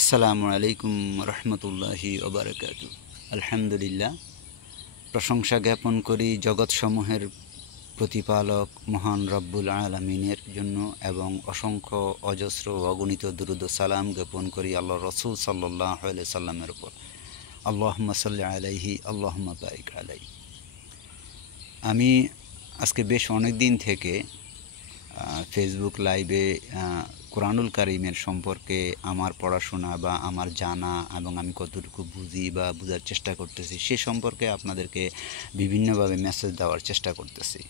আসসালামু আলাইকুম রহমতুল্লাহি ওবারাকাতু। আলহামদুলিল্লাহ, প্রশংসা জ্ঞাপন করি জগৎসমূহের প্রতিপালক মহান রব্বুল আলামিনের জন্য এবং অসংখ্য অজস্র অগণিত দুরূদ ও সালাম জ্ঞাপন করি আল্লাহ রসুল সাল্লাল্লাহু আলাইহি সাল্লামের উপর। আল্লাহুম্মা সাল্লি আলাইহি আল্লাহুম্মা বারিক আলাইহি। আমি আজকে বেশ অনেক দিন থেকে ফেসবুক লাইভে কোরআনুল কারীমের সম্পর্কে আমার পড়াশোনা বা আমার জানা এবং আমি কতটুকু বুঝি বা বোঝার চেষ্টা করতেছি সে সম্পর্কে আপনাদেরকে বিভিন্নভাবে মেসেজ দেওয়ার চেষ্টা করতেছি।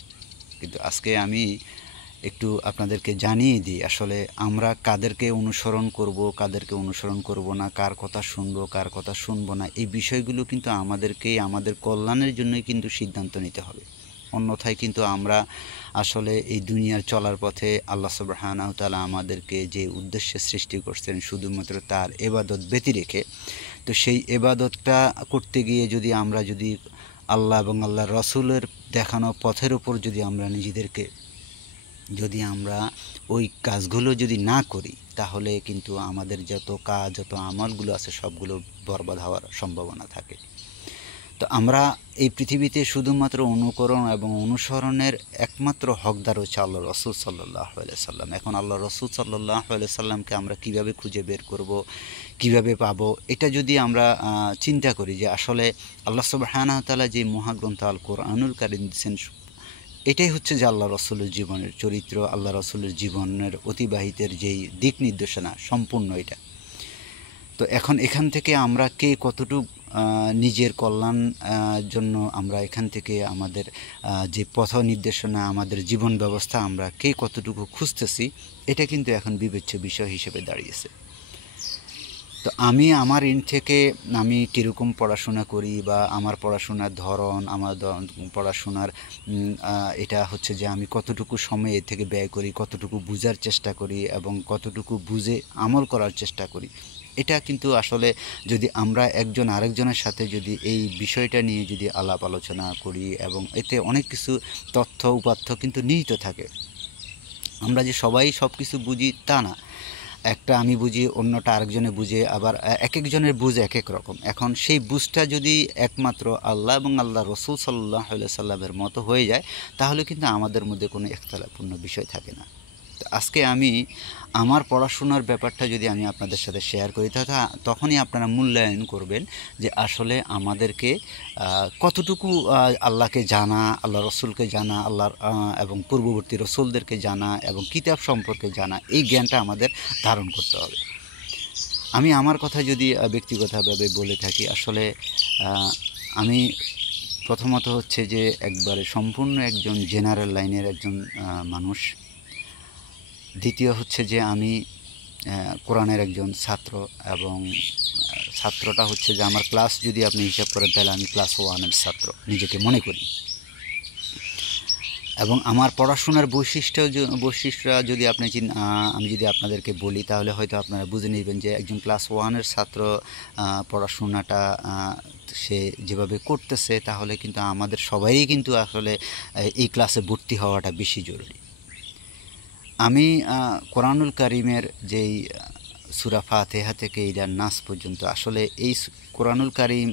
কিন্তু আজকে আমি একটু আপনাদেরকে জানিয়ে দিই আসলে আমরা কাদেরকে অনুসরণ করব না, কার কথা শুনবো কার কথা শুনবো না, এই বিষয়গুলো কিন্তু আমাদেরকেই আমাদের কল্যাণের জন্যই কিন্তু সিদ্ধান্ত নিতে হবে। অন্যথায় কিন্তু আমরা আসলে এই দুনিয়ার চলার পথে আল্লাহ সুবহানাহু ওয়া তাআলা আমাদেরকে যে উদ্দেশ্যে সৃষ্টি করছেন শুধুমাত্র তার ইবাদত ব্যতি রেখে, তো সেই ইবাদতটা করতে গিয়ে যদি আমরা আল্লাহ এবং আল্লাহর রাসূলের দেখানো পথের উপর যদি আমরা ওই কাজগুলো যদি না করি, তাহলে কিন্তু আমাদের যত কাজ যত আমলগুলো আছে সবগুলো বরবাদ হওয়ার সম্ভাবনা থাকে। তো আমরা এই পৃথিবীতে শুধুমাত্র অনুকরণ এবং অনুসরণের একমাত্র হকদার হচ্ছে আল্লাহ রসুল সাল্লাল্লাহু আলাইহি সাল্লাম। এখন আল্লাহ রসুল সাল্লাল্লাহু আলাইহি সাল্লামকে আমরা কিভাবে খুঁজে বের করব, কিভাবে পাবো, এটা যদি আমরা চিন্তা করি যে আসলে আল্লাহ সুবহানাহু ওয়া তাআলা যে মহাগ্রন্থ আল কোরআনুল কারীম দিয়েছেন, এটাই হচ্ছে যে আল্লাহ রসুলের জীবনের চরিত্র, আল্লাহ রসুলের জীবনের অতিবাহিতের যেই দিক নির্দেশনা সম্পূর্ণ এটা। তো এখন এখান থেকে আমরা কে কতটুকু নিজের কল্যাণ জন্য আমরা এখান থেকে আমাদের যে পথ নির্দেশনা, আমাদের জীবন ব্যবস্থা আমরা কে কতটুকু খুঁজতেছি, এটা কিন্তু এখন বিবেচ্য বিষয় হিসেবে দাঁড়িয়েছে। তো আমি আমার এন্ড থেকে আমি কীরকম পড়াশোনা করি বা আমার পড়াশোনার ধরন, আমার পড়াশোনার এটা হচ্ছে যে আমি কতটুকু সময় এর থেকে ব্যয় করি, কতটুকু বুঝার চেষ্টা করি এবং কতটুকু বুঝে আমল করার চেষ্টা করি, এটা কিন্তু আসলে যদি আমরা একজন আরেকজনের সাথে যদি এই বিষয়টা নিয়ে যদি আলাপ আলোচনা করি এবং এতে অনেক কিছু তথ্য উপাত্ত কিন্তু নিহিত থাকে। আমরা যে সবাই সব কিছু বুঝি তা না, একটা আমি বুঝি অন্যটা আরেকজনে বুঝে, আবার এক একজনের বুঝ এক এক রকম। এখন সেই বুঝটা যদি একমাত্র আল্লাহ এবং আল্লাহ রসুল সাল্লাল্লাহু আলাইহি সাল্লামের মতো হয়ে যায়, তাহলে কিন্তু আমাদের মধ্যে কোনো ইখতিলাফপূর্ণ বিষয় থাকে না। তো আজকে আমি আমার পড়াশোনার ব্যাপারটা যদি আমি আপনাদের সাথে শেয়ার করি, তখনই আপনারা মূল্যায়ন করবেন যে আসলে আমাদেরকে কতটুকু আল্লাহকে জানা, আল্লাহ রসুলকে জানা, আল্লাহর এবং পূর্ববর্তী রসুলদেরকে জানা এবং কিতাব সম্পর্কে জানা, এই জ্ঞানটা আমাদের ধারণ করতে হবে। আমি আমার কথা যদি ব্যক্তিগতভাবে বলে থাকি, আসলে আমি প্রথমত হচ্ছে যে একবারে সম্পূর্ণ একজন জেনারেল লাইনের একজন মানুষ। দ্বিতীয় হচ্ছে যে আমি কোরআনের একজন ছাত্র, এবং ছাত্রটা হচ্ছে যে আমার ক্লাস যদি আপনি হিসাব করেন তাহলে আমি ক্লাস 1-এর ছাত্র নিজেকে মনে করি। এবং আমার পড়াশোনার বৈশিষ্ট্য যদি আমি যদি আপনাদেরকে বলি, তাহলে হয়তো আপনারা বুঝে নেবেন যে একজন ক্লাস 1-এর ছাত্র পড়াশোনাটা সে যেভাবে করতেছে, তাহলে কিন্তু আমাদের সবাই কিন্তু আসলে এই ক্লাসে ভর্তি হওয়াটা বেশি জরুরি। আমি কোরআনুল কারীমের যেই সূরা ফাতিহা থেকে ইলা নাস পর্যন্ত আসলে এই কোরআনুল কারীম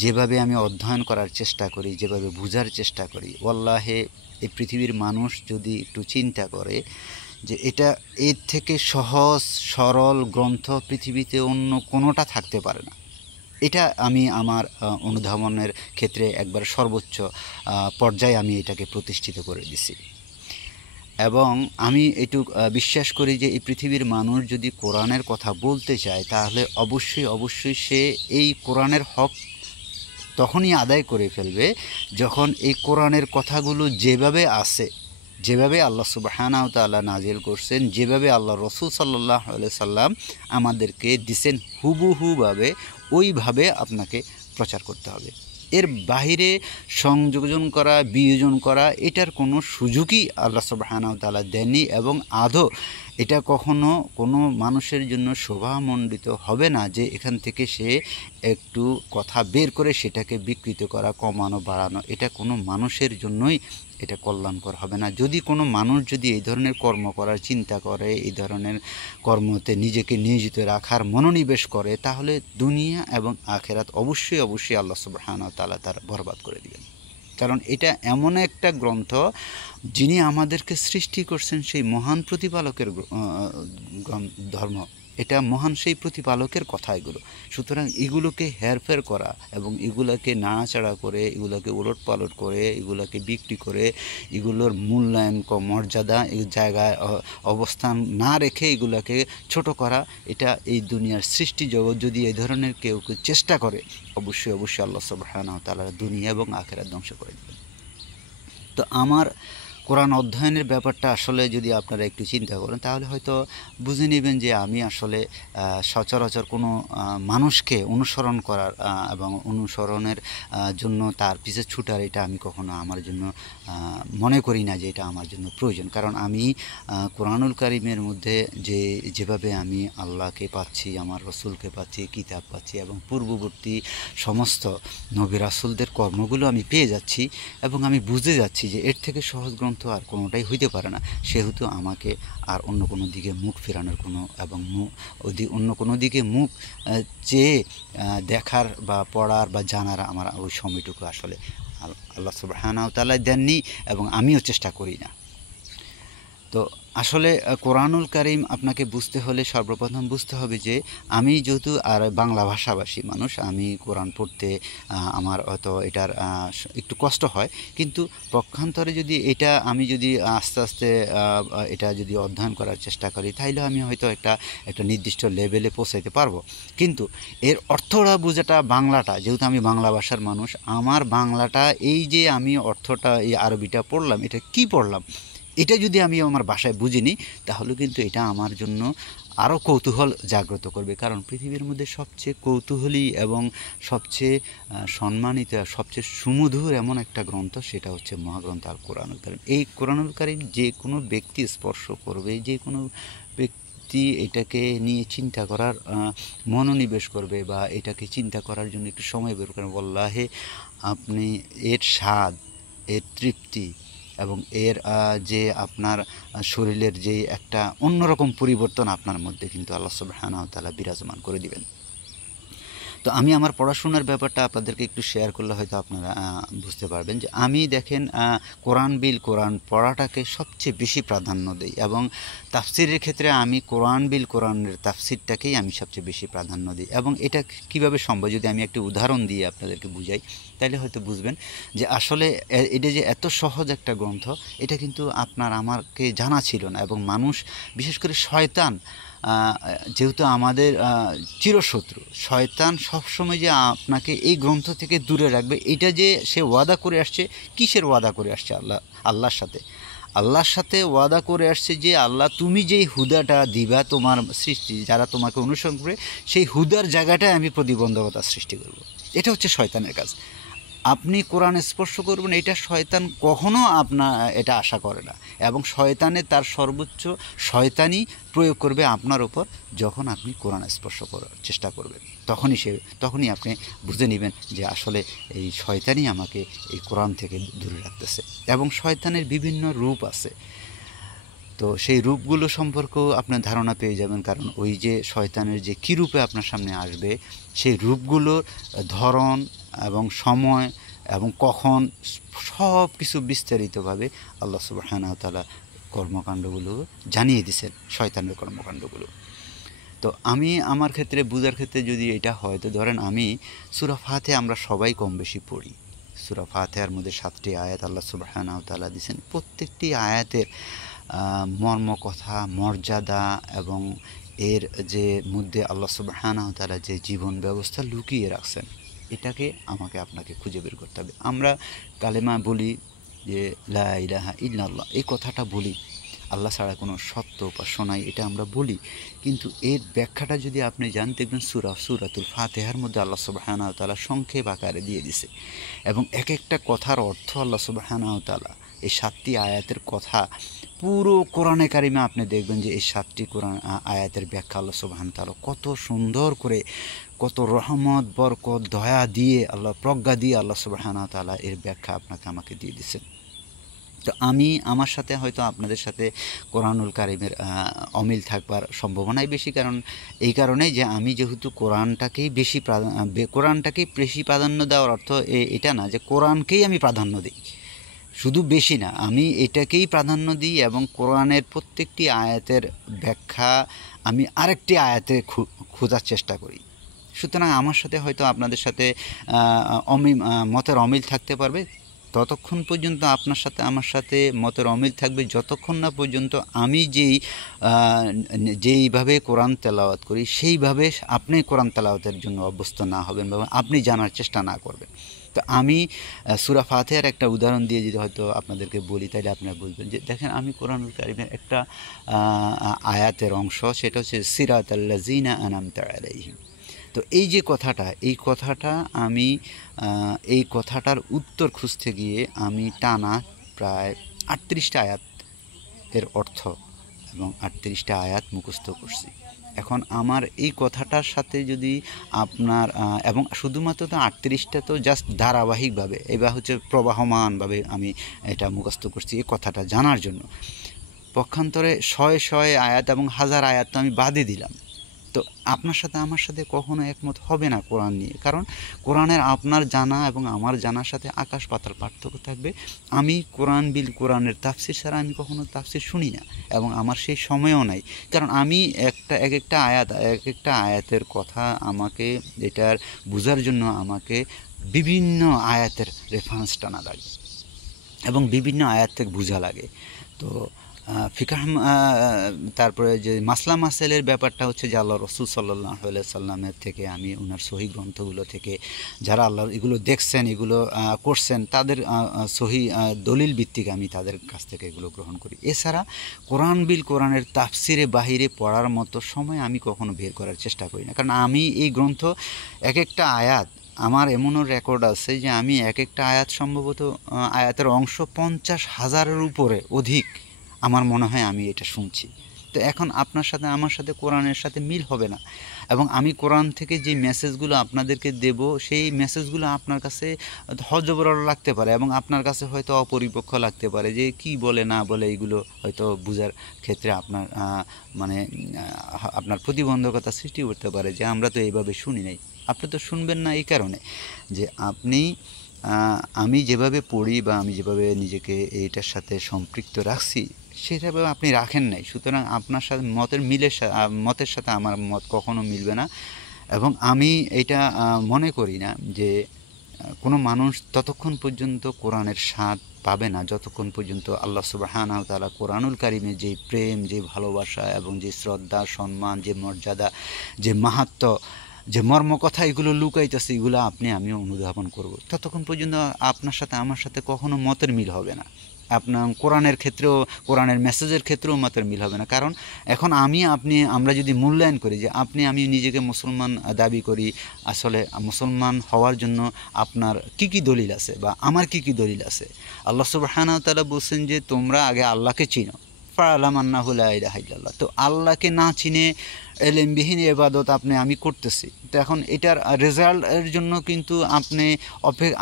যেভাবে আমি অধ্যয়ন করার চেষ্টা করি, যেভাবে বোঝার চেষ্টা করি, ওয়াল্লাহে এই পৃথিবীর মানুষ যদি একটু চিন্তা করে যে এটা এর থেকে সহজ সরল গ্রন্থ পৃথিবীতে অন্য কোনোটা থাকতে পারে না। এটা আমি আমার অনুধাবনের ক্ষেত্রে একবার সর্বোচ্চ পর্যায়ে আমি এটাকে প্রতিষ্ঠিত করে দিছি। এবং আমি এটুক বিশ্বাস করি যে এই পৃথিবীর মানুষ যদি কোরআনের কথা বলতে চায়, তাহলে অবশ্যই সে এই কোরআনের হক তখনই আদায় করে ফেলবে যখন এই কোরআনের কথাগুলো যেভাবে আছে, যেভাবে আল্লাহ সুবহানাহু ওয়া তাআলা নাজিল করছেন, যেভাবে আল্লাহ রসুল সাল্লাল্লাহু আলাইহি সাল্লাম আমাদেরকে দিছেন, হুবহুভাবে ওইভাবে আপনাকে প্রচার করতে হবে। এর বাহিরে সংযোজন করা, বিয়োজন করা, এটার কোনো সুযোগই আল্লাহ সুবহানাহু ওয়া তাআলা দেননি এবং আদৌ এটা কখনো কোনো মানুষের জন্য শোভামণ্ডিত হবে না যে এখান থেকে সে একটু কথা বের করে সেটাকে বিকৃত করা, কমানো, বাড়ানো, এটা কোনো মানুষের জন্যই এটা কল্যাণকর হবে না। যদি কোনো মানুষ যদি এই ধরনের কর্ম করার চিন্তা করে, এই ধরনের কর্মতে নিজেকে নিয়োজিত রাখার মনোনিবেশ করে, তাহলে দুনিয়া এবং আখেরাত অবশ্যই অবশ্যই আল্লাহ সুবহানাহু ওয়া তাআলা তার বরবাদ করে দিবেন। কারণ এটা এমন একটা গ্রন্থ, যিনি আমাদেরকে সৃষ্টি করছেন সেই মহান প্রতিপালকের ধর্ম, এটা মহান সেই প্রতিপালকের কথা এগুলো। সুতরাং এগুলোকে হেরফের করা এবং এগুলোকে নাড়াচাড়া করে, এগুলোকে ওলটপালট করে, এগুলোকে বিক্রি করে, এগুলোর মূল্যায়ন মর্যাদা এই জায়গায় অবস্থান না রেখে এগুলোকে ছোট করা, এটা এই দুনিয়ার সৃষ্টি জগৎ যদি এই ধরনের কেউ চেষ্টা করে, অবশ্যই অবশ্যই আল্লাহ সুবহানাহু ওয়া তাআলা দুনিয়া এবং আখিরাত ধ্বংস করে দেবেন। তো আমার কোরআন অধ্যয়নের ব্যাপারটা আসলে যদি আপনারা একটু চিন্তা করেন, তাহলে হয়তো বুঝে নেবেন যে আমি আসলে সচরাচর কোনো মানুষকে অনুসরণ করার এবং অনুসরণের জন্য তার পিছে ছুটার, এটা আমি কখনো আমার জন্য মনে করি না যে এটা আমার জন্য প্রয়োজন। কারণ আমি কোরআনুল কারিমের মধ্যে যেভাবে আমি আল্লাহকে পাচ্ছি, আমার রসুলকে পাচ্ছি, কিতাব পাচ্ছি এবং পূর্ববর্তী সমস্ত নবী রাসূলদের কর্মগুলো আমি পেয়ে যাচ্ছি এবং আমি বুঝে যাচ্ছি যে এর থেকে সহজ গ্রন্থ আর কোনোটাই হইতে পারে না। সেহেতু আমাকে আর অন্য কোনো দিকে মুখ ফেরানোর কোনো এবং অন্য কোনো দিকে মুখ চেয়ে দেখার বা পড়ার বা জানার আমার ওই সময়টুকু আসলে আল্লাহ সুবহানাহু ওয়া তাআলা দেননি এবং আমিও চেষ্টা করি না। তো আসলে কোরআনুল কারীম আপনাকে বুঝতে হলে সর্বপ্রথম বুঝতে হবে যে আমি যেহেতু আর বাংলা ভাষাভাষী মানুষ, আমি কোরআন পড়তে আমার হয়তো এটার একটু কষ্ট হয়, কিন্তু পক্ষান্তরে যদি এটা আমি যদি আস্তে আস্তে এটা যদি অধ্যয়ন করার চেষ্টা করি, তাহলে আমি হয়তো একটা নির্দিষ্ট লেভেলে পৌঁছাইতে পারবো। কিন্তু এর অর্থটা বোঝাটা, বাংলাটা, যেহেতু আমি বাংলা ভাষার মানুষ, আমার বাংলাটা এই যে আমি অর্থটা এই আরবিটা পড়লাম, এটা কি পড়লাম, এটা যদি আমি আমার ভাষায় বুঝিনি, তাহলে কিন্তু এটা আমার জন্য আরও কৌতূহল জাগ্রত করবে। কারণ পৃথিবীর মধ্যে সবচেয়ে কৌতূহলী এবং সবচেয়ে সম্মানিত, সবচেয়ে সুমধুর এমন একটা গ্রন্থ, সেটা হচ্ছে মহাগ্রন্থ আল কোরআনুল কারীম। এই কোরআনুল কারীম যে কোনো ব্যক্তি স্পর্শ করবে, যে কোনো ব্যক্তি এটাকে নিয়ে চিন্তা করার মনোনিবেশ করবে বা এটাকে চিন্তা করার জন্য একটু সময় বের করবে, ওয়াল্লাহি আপনি এর স্বাদ, এর তৃপ্তি এবং এর যে আপনার শরীরের যে একটা অন্যরকম পরিবর্তন আপনার মধ্যে কিন্তু আল্লাহ সুবহানাহু ওয়া তাআলা বিরাজমান করে দিবেন। তো আমি আমার পড়াশোনার ব্যাপারটা আপনাদেরকে একটু শেয়ার করলে হয়তো আপনারা বুঝতে পারবেন যে আমি দেখেন কোরআন পড়াটাকে সবচেয়ে বেশি প্রাধান্য দিই এবং তাফসিরের ক্ষেত্রে আমি কোরআনের তাফসিরটাকেই আমি সবচেয়ে বেশি প্রাধান্য দিই। এবং এটা কিভাবে সম্ভব, যদি আমি একটি উদাহরণ দিয়ে আপনাদেরকে বুঝাই, তাহলে হয়তো বুঝবেন যে আসলে এটা যে এত সহজ একটা গ্রন্থ, এটা কিন্তু আমাকে জানা ছিল না। এবং মানুষ, বিশেষ করে শয়তান, যেহেতু আমাদের চিরশত্রু, শয়তান সবসময় যে আপনাকে এই গ্রন্থ থেকে দূরে রাখবে, এটা যে সে ওয়াদা করে আসছে, কিসের ওয়াদা করে আসছে? আল্লাহর সাথে ওয়াদা করে আসছে যে আল্লাহ তুমি যেই হুদাটা দিবা তোমার সৃষ্টি যারা তোমাকে অনুসরণ করে, সেই হুদার জায়গাটায় আমি প্রতিবন্ধকতা সৃষ্টি করব। এটা হচ্ছে শয়তানের কাজ। আপনি কোরআন স্পর্শ করবেন, এটা শয়তান কখনো এটা আশা করে না। এবং শয়তানে তার সর্বোচ্চ শয়তানি প্রয়োগ করবে আপনার উপর যখন আপনি কোরআন স্পর্শ করার চেষ্টা করবেন। তখনই আপনি বুঝে নেবেন যে আসলে এই শয়তানই আমাকে এই কোরআন থেকে দূরে রাখতেছে। এবং শয়তানের বিভিন্ন রূপ আছে, তো সেই রূপগুলো সম্পর্কেও আপনার ধারণা পেয়ে যাবেন। কারণ ওই যে শয়তানের যে কী রূপে আপনার সামনে আসবে, সেই রূপগুলোর ধরন এবং সময় এবং কখন সব কিছু বিস্তারিতভাবে আল্লাহ সুবহানাহু ওয়া তাআলা কর্মকাণ্ডগুলো জানিয়ে দিয়েছেন, শয়তানের কর্মকাণ্ডগুলো। তো আমি আমার ক্ষেত্রে বুঝার ক্ষেত্রে যদি এটা হয়, তো ধরেন আমি সূরা ফাতিহা আমরা সবাই কম বেশি পড়ি। সূরা ফাতিহার মধ্যে 7টি আয়াত আল্লাহ সুবহানাহু ওয়া তাআলা দিয়েছেন। প্রত্যেকটি আয়াতের মর্মকথা, মর্যাদা এবং এর যে মধ্যে আল্লাহ সুবহানাহু ওয়া তাআলা যে জীবন ব্যবস্থা লুকিয়ে রাখছেন, এটাকে আমাকে আপনাকে খুঁজে বের করতে হবে। আমরা কালেমা বলি যে লা ইলাহা ইল্লাল্লাহ, এই কথাটা বলি, আল্লাহ ছাড়া কোনো সত্য উপাস্য নাই, এটা আমরা বলি। কিন্তু এর ব্যাখ্যাটা যদি আপনি জানতে, দেখবেন সূরাতুল ফাতিহার মধ্যে আল্লাহ সুবহানাহু ওয়া তাআলা সংক্ষেপ আকারে দিয়ে দিছে। এবং এক একটা কথার অর্থ আল্লাহ সুবহানাহু ওয়া তাআলা এই 7টি আয়াতের কথা পুরো কোরআনে কারিমে আপনি দেখবেন যে এই 7টি কোরআন আয়াতের ব্যাখ্যা আল্লাহ সুবহানাহু ওয়া তাআলা কত সুন্দর করে, কত রহমত, বরকত, দয়া দিয়ে, আল্লাহ প্রজ্ঞা দিয়ে আল্লাহ সুবহানাহু ওয়া তাআলা এর ব্যাখ্যা আপনাকে আমাকে দিয়ে দিচ্ছেন। তো আমি আমার সাথে হয়তো আপনাদের সাথে কোরআনুল কারিমের অমিল থাকবার সম্ভাবনাই বেশি, কারণ এই কারণেই যে আমি যেহেতু কোরআনটাকেই বেশি প্রাধান্য দেওয়ার অর্থ এটা না যে কোরআনকেই আমি প্রাধান্য দিই, শুধু বেশি না, আমি এটাকেই প্রাধান্য দিই এবং কোরআনের প্রত্যেকটি আয়াতের ব্যাখ্যা আমি আরেকটি আয়াতে খোঁজার চেষ্টা করি। সুতরাং আমার সাথে হয়তো আপনাদের সাথে মতের অমিল থাকতে পারবে, ততক্ষণ পর্যন্ত আপনার সাথে আমার সাথে মতের অমিল থাকবে যতক্ষণ না পর্যন্ত আমি যেইভাবে কোরআন তেলাওয়াত করি সেইভাবে আপনি কোরআন তেলাওয়াতের জন্য অভ্যস্ত না হবেন বা আপনি জানার চেষ্টা না করবেন। তো আমি সূরা ফাতিহার একটা উদাহরণ দিয়ে যদি হয়তো আপনাদেরকে বলি, তাহলে আপনারা বুঝবেন যে দেখেন, আমি কোরআনুল কারীমের একটা আয়াতের অংশ, সেটা হচ্ছে সিরাতাল্লাযিনা আনআমতা আলাইহিম। তো এই যে কথাটা, আমি এই কথাটার উত্তর খুঁজতে গিয়ে আমি টানা প্রায় 38টা আয়াত এর অর্থ এবং 38টা আয়াত মুখস্থ করছি। এখন আমার এই কথাটার সাথে যদি আপনার এবং শুধুমাত্র তো 38টা তো জাস্ট ধারাবাহিকভাবে, এবার হচ্ছে প্রবাহমানভাবে আমি এটা মুখস্থ করছি এই কথাটা জানার জন্য। পক্ষান্তরে শয়ে আয়াত এবং হাজার আয়াত তো আমি বাদে দিলাম। তো আপনার সাথে আমার সাথে কখনো একমত হবে না কোরআন নিয়ে, কারণ কোরআনের আপনার জানা এবং আমার জানার সাথে আকাশ পাতাল পার্থক্য থাকবে। আমি কোরআনের তাফসির ছাড়া আমি কখনো তাফসির শুনি না এবং আমার সেই সময়ও নাই, কারণ আমি এক একটা আয়াতের কথা আমাকে এটার বোঝার জন্য আমাকে বিভিন্ন আয়াতের রেফারেন্স টানা লাগে এবং বিভিন্ন আয়াত থেকে বোঝা লাগে। তো ফিকাহ তারপরে যে মাসলা মাসাইলের ব্যাপারটা হচ্ছে যে আল্লাহ রসুল সাল্লাল্লাহু আলাইহি সাল্লামের থেকে, আমি ওনার সহি গ্রন্থগুলো থেকে, যারা আল্লাহ এগুলো দেখছেন, এগুলো করছেন, তাদের সহি দলিল ভিত্তিক আমি তাদের কাছ থেকে এগুলো গ্রহণ করি। এছাড়া কোরআনের তাফসিরে বাহিরে পড়ার মতো সময় আমি কখনো বের করার চেষ্টা করি না, কারণ আমি এই গ্রন্থ এক একটা আয়াত, আমার এমনও রেকর্ড আছে যে আমি এক একটা আয়াত সম্ভবত আয়াতের অংশ 50,000-এর উপরে অধিক আমার মনে হয় আমি এটা শুনছি। তো এখন আপনার সাথে আমার সাথে কোরআনের সাথে মিল হবে না, এবং আমি কোরআন থেকে যে মেসেজগুলো আপনাদেরকে দেব সেই মেসেজগুলো আপনার কাছে হযবরল লাগতে পারে এবং আপনার কাছে হয়তো অপরিপক্ক লাগতে পারে, যে কি বলে না বলে এইগুলো হয়তো বোঝার ক্ষেত্রে আপনার প্রতিবন্ধকতা সৃষ্টি করতে পারে, যে আমরা তো এইভাবে শুনি নাই। আপনি তো শুনবেন না এই কারণে যে আমি যেভাবে পড়ি বা আমি যেভাবে নিজেকে এইটার সাথে সম্পৃক্ত রাখছি সেভাবে আপনি রাখেন নাই। সুতরাং আপনার সাথে মতের সাথে আমার মত কখনো মিলবে না, এবং আমি এটা মনে করি না যে কোনো মানুষ ততক্ষণ পর্যন্ত কোরআনের স্বাদ পাবে না যতক্ষণ পর্যন্ত আল্লাহ সুবহানাহু ওয়া তাআলা কোরআনুল কারীমে যে প্রেম, যে ভালোবাসা এবং যে শ্রদ্ধা, সম্মান, যে মর্যাদা, যে মাহাত্ম্য, যে মর্মকথা এগুলো লুকাইতেছে, এগুলো আমি অনুধাবন করব। ততক্ষণ পর্যন্ত আপনার সাথে আমার সাথে কখনো মতের মিল হবে না। আপনার কোরআনের ক্ষেত্রেও, কোরআনের মেসেজের ক্ষেত্রেও মতের মিল হবে না, কারণ এখন আমরা যদি মূল্যায়ন করি যে আমি নিজেকে মুসলমান দাবি করি, আসলে মুসলমান হওয়ার জন্য আপনার কি দলিল আছে বা আমার কি দলিল আছে। আল্লাহ সুবহানাহু ওয়া তাআলা বলছেন যে তোমরা আগে আল্লাহকে চিনো, ফাআলাম আন্নাহু লা ইলাহা ইল্লাল্লাহ। তো আল্লাহকে না চিনে এলেমবিহীন ইবাদত আমি করতেছি। তো এখন এটার রেজাল্টের জন্য কিন্তু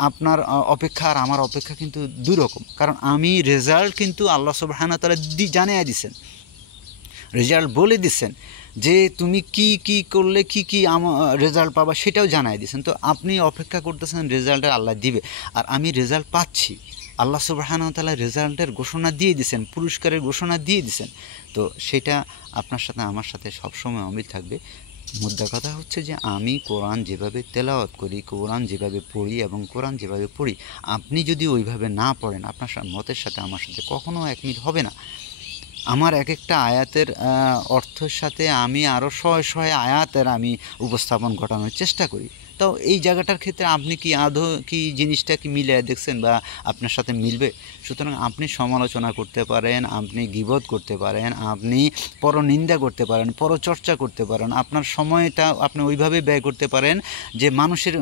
আপনার অপেক্ষা আর আমার অপেক্ষা কিন্তু দুই রকম, কারণ আমি রেজাল্ট কিন্তু আল্লাহ সুবহানাহু ওয়া তাআলা জানিয়ে দিয়েছেন, রেজাল্ট বলে দিচ্ছেন যে তুমি কি করলে কি রেজাল্ট পাবা সেটাও জানাই দিয়েছেন। তো আপনি অপেক্ষা করতেছেন রেজাল্টের আল্লাহ দিবে, আর আমি রেজাল্ট পাচ্ছি। আল্লাহ সুবহানাহু ওয়া তাআলা রেজাল্টের ঘোষণা দিয়ে দিয়েছেন, পুরস্কারের ঘোষণা দিয়ে দিয়েছেন। তো সেটা আপনার সাথে আমার সাথে সবসময় অমিল থাকবে। মুদ্রা কথা হচ্ছে যে আমি কোরআন যেভাবে তেলাওয়াত করি, কোরআন যেভাবে পড়ি এবং কোরআন যেভাবে পড়ি, আপনি যদি ওইভাবে না পড়েন আপনার মতের সাথে আমার সাথে কখনো এক মিল হবে না। আমার এক একটা আয়াতের অর্থের সাথে আমি আরও শয়ে আয়াতের আমি উপস্থাপন ঘটানোর চেষ্টা করি। তো এই জায়গাটার ক্ষেত্রে আপনি কি আদৌ কি জিনিসটা কি মিলিয়ে দেখছেন বা আপনার সাথে মিলবে? সুতরাং আপনি সমালোচনা করতে পারেন, আপনি গীবত করতে পারেন, আপনি পরনিন্দা করতে পারেন, পরচর্চা করতে পারেন, আপনার সময়টা আপনি ওইভাবে ব্যয় করতে পারেন যে মানুষের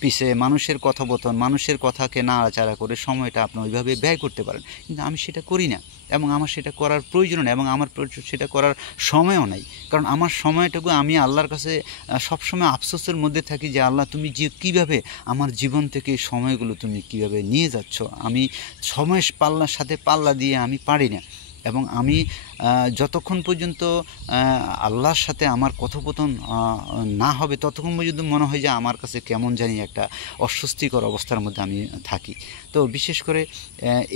পিছে, মানুষের কথোপকথন, মানুষের কথাকে নাড়াচাড়া করে সময়টা আপনি ওইভাবে ব্যয় করতে পারেন, কিন্তু আমি সেটা করি না। এবং আমার সেটা করার প্রয়োজন নেই এবং আমার সেটা করার সময়ও নাই। কারণ আমার সময়টুকু আমি আল্লাহর কাছে সবসময় আফসোসের মধ্যে থাকি যে আল্লাহ তুমি যে কীভাবে আমার জীবন থেকে এই সময়গুলো তুমি কীভাবে নিয়ে যাচ্ছ। আমি সময় পাল্লার সাথে পাল্লা দিয়ে আমি পারি না এবং আমি যতক্ষণ পর্যন্ত আল্লাহর সাথে আমার কথোপকথন না হবে ততক্ষণ পর্যন্ত মনে হয় যে আমার কাছে কেমন জানি একটা অস্বস্তিকর অবস্থার মধ্যে আমি থাকি। তো বিশেষ করে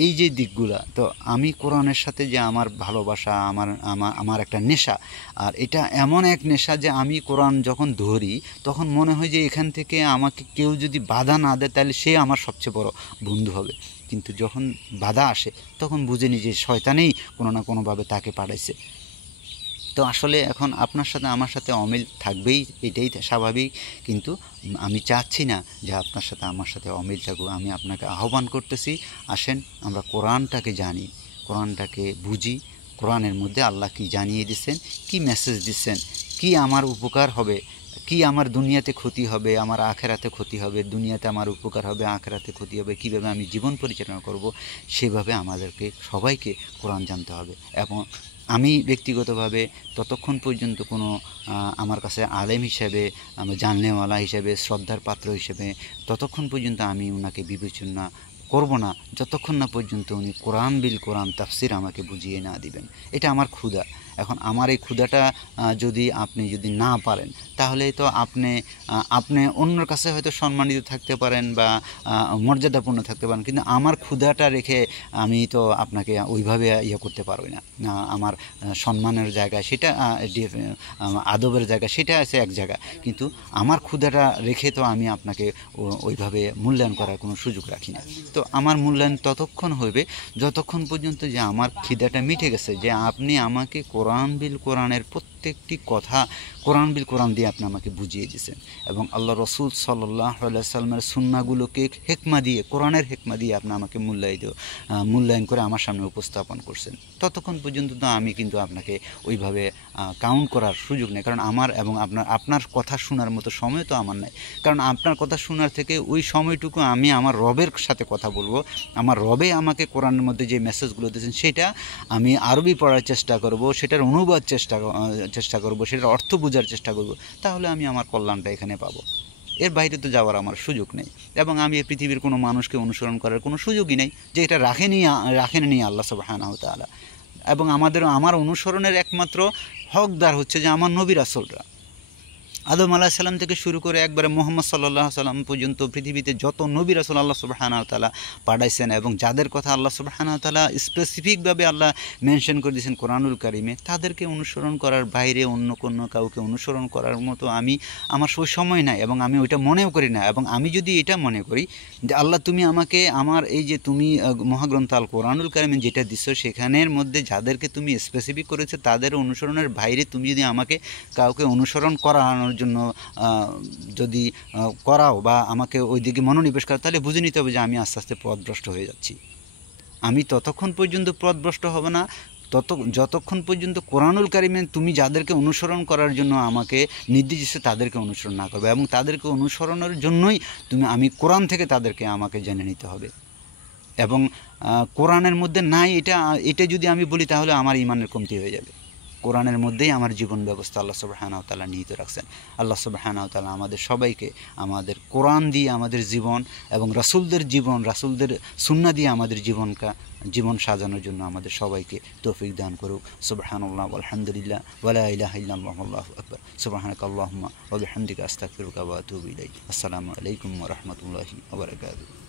এই যে দিকগুলা, তো আমি কোরআনের সাথে যে আমার ভালোবাসা, আমার একটা নেশা, আর এটা এমন এক নেশা যে আমি কোরআন যখন ধরি তখন মনে হয় যে এখান থেকে আমাকে কেউ যদি বাধা না দেয় তাহলে সে আমার সবচেয়ে বড় বন্ধু হবে। কিন্তু যখন বাধা আসে তখন বুঝে নি যে শয়তানেই কোনো না কোনোভাবে তাকে পাঠাইছে। তো আসলে এখন আপনার সাথে আমার সাথে অমিল থাকবেই, এটাই স্বাভাবিক। কিন্তু আমি চাচ্ছি না যে আপনার সাথে আমার সাথে অমিল থাকুক। আমি আপনাকে আহ্বান করতেছি, আসেন আমরা কোরআনটাকে জানি, কোরআনটাকে বুঝি। কোরআনের মধ্যে আল্লাহ কি জানিয়ে দিচ্ছেন, কি মেসেজ দিচ্ছেন, কি আমার উপকার হবে, কি আমার দুনিয়াতে ক্ষতি হবে, আমার আখেরাতে ক্ষতি হবে, দুনিয়াতে আমার উপকার হবে, আখেরাতে ক্ষতি হবে, কীভাবে আমি জীবন পরিচালনা করব, সেভাবে আমাদেরকে সবাইকে কোরআন জানতে হবে। এবং আমি ব্যক্তিগতভাবে ততক্ষণ পর্যন্ত কোনো আমার কাছে আলেম হিসেবে, জানলেওয়ালা হিসেবে, শ্রদ্ধার পাত্র হিসেবে ততক্ষণ পর্যন্ত আমি ওনাকে বিবেচনা করব না যতক্ষণ না পর্যন্ত উনি কোরআন বিল কোরআন তাফসির আমাকে বুঝিয়ে না দিবেন। এটা আমার ক্ষুধা। এখন আমার এই ক্ষুধাটা যদি আপনি না পারেন তাহলে তো আপনি অন্যর কাছে হয়তো সম্মানিত থাকতে পারেন বা মর্যাদাপূর্ণ থাকতে পারেন, কিন্তু আমার ক্ষুধাটা রেখে আমি তো আপনাকে ওইভাবে করতে পারবো না। আমার সম্মানের জায়গা সেটা, আদবের জায়গা সেটা আছে এক জায়গা, কিন্তু আমার ক্ষুধাটা রেখে তো আমি আপনাকে ওইভাবে মূল্যায়ন করার কোনো সুযোগ রাখি না। তো আমার মূল্যায়ন ততক্ষণ হবে যতক্ষণ পর্যন্ত যে আমার খিদাটা মিটে গেছে, যে আপনি আমাকে কোরআন বিল কোরআনের প্রত্যেকটি কথা কোরআন বিল কোরআন দিয়ে আপনি আমাকে বুঝিয়ে দিয়েছেন এবং আল্লাহ রসুল সাল্লাল্লাহু আলাইহি সাল্লামের সুন্নাহগুলোকে হেকমা দিয়ে, কোরআনের হেকমা দিয়ে আপনি আমাকে মূল্যায়ন করে আমার সামনে উপস্থাপন করছেন। ততক্ষণ পর্যন্ত তো আমি কিন্তু আপনাকে ওইভাবে কাউন্ট করার সুযোগ নেই, কারণ আমার এবং আপনার কথা শোনার মতো সময় তো আমার নাই। কারণ আপনার কথা শোনার থেকে ওই সময়টুকু আমি আমার রবের সাথে কথা বলবো, আমার রবে আমাকে কোরআনের মধ্যে যে মেসেজগুলো দিয়েছেন সেটা আমি আরবি পড়ার চেষ্টা করব, সেটার অনুবাদ চেষ্টা করব, সেটার অর্থ বোঝার চেষ্টা করব, তাহলে আমি আমার কল্যাণটা এখানে পাবো। এর বাইরে তো যাওয়ার আমার সুযোগ নেই এবং আমি এই পৃথিবীর কোনো মানুষকে অনুসরণ করার কোনো সুযোগই নেই, যে এটা রাখেনি আল্লাহ সুবহানাহু ওয়া তাআলা। এবং আমার অনুসরণের একমাত্র হকদার হচ্ছে যে আমার নবী রাসূলরা, আদম আলাইহিস সালাম থেকে শুরু করে একবারে মুহাম্মদ সাল্লাল্লাহু আলাইহি সাল্লাম পর্যন্ত পৃথিবীতে যত নবী রাসূল আল্লাহ সুবহানাহু ওয়া তাআলা পাঠাইছেন এবং যাদের কথা আল্লাহ সুবহানাহু ওয়া তাআলা স্পেসিফিকভাবে আল্লাহ মেনশন করে দিয়েছেন কোরআনুল কারিমে, তাদেরকে অনুসরণ করার বাইরে অন্য কোনো কাউকে অনুসরণ করার মতো আমার সেই সময় নাই এবং আমি ওইটা মনেও করি না। এবং আমি যদি এটা মনে করি যে আল্লাহ তুমি আমাকে আমার এই যে তুমি মহাগ্রন্থ আল কোরআনুল কারিমে যেটা দিচ্ছ সেখানের মধ্যে যাদেরকে তুমি স্পেসিফিক করেছো তাদের অনুসরণের বাইরে তুমি যদি আমাকে কাউকে অনুসরণ করানোর জন্য যদি করাও বা আমাকে ওই দিকে মনোনিবেশ করো, তাহলে বুঝে নিতে হবে যে আমি আস্তে আস্তে পথভ্রষ্ট হয়ে যাচ্ছি। আমি ততক্ষণ পর্যন্ত পথভ্রষ্ট হব না যতক্ষণ পর্যন্ত কোরআনুল কারিমে তুমি যাদেরকে অনুসরণ করার জন্য আমাকে নির্দেশ দিচ্ছে তাদেরকে অনুসরণ না করবে এবং তাদেরকে অনুসরণের জন্যই আমি কোরআন থেকে তাদেরকে আমাকে জেনে নিতে হবে। এবং কোরআনের মধ্যে নাই এটা যদি আমি বলি তাহলে আমার ঈমানের কমতি হয়ে যাবে। কোরআনের মধ্যেই আমার জীবন ব্যবস্থা আল্লাহ সুবহানাহু ওয়া তাআলা নিহিত রাখছেন। আল্লাহ সুবহানাহু ওয়া তাআলা আমাদের সবাইকে আমাদের কোরআন দিয়ে আমাদের জীবন এবং রাসূলদের সুন্নাহ দিয়ে আমাদের জীবন সাজানোর জন্য আমাদের সবাইকে তৌফিক দান করুক। সুবহানাল্লাহ ওয়ালহামদুলিল্লাহ ওয়া লা ইলাহা ইল্লাল্লাহু আল্লাহু আকবার। সুবহানাকাল্লাহুম্মা ওয়া বিহামদিকা আস্তাগফিরুকা ওয়া আতুবু ইলাইক। আসসালামু আলাইকুম ওয়া রাহমাতুল্লাহি ওয়া বারাকাতুহু।